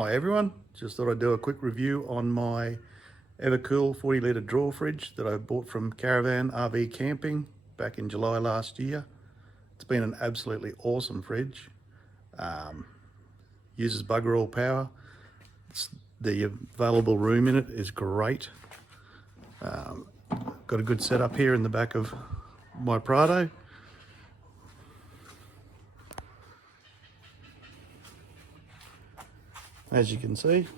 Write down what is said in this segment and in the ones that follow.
Hi everyone, just thought I'd do a quick review on my Evakool 40 litre drawer fridge that I bought from Caravan RV Camping back in July last year. It's been an absolutely awesome fridge. Uses bugger all power. The available room in it is great. Got a good setup here in the back of my Prado. As you can see,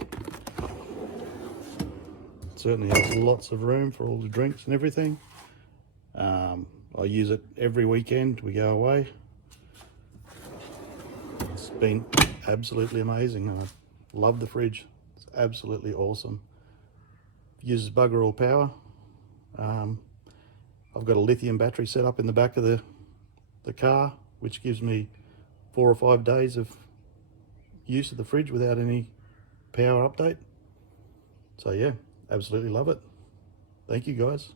it certainly has lots of room for all the drinks and everything. I use it every weekend we go away. It's been absolutely amazing. I love the fridge. It's absolutely awesome. Uses bugger all power. I've got a lithium battery set up in the back of the car, which gives me 4 or 5 days of use of the fridge without any power update. So yeah, absolutely love it. Thank you guys.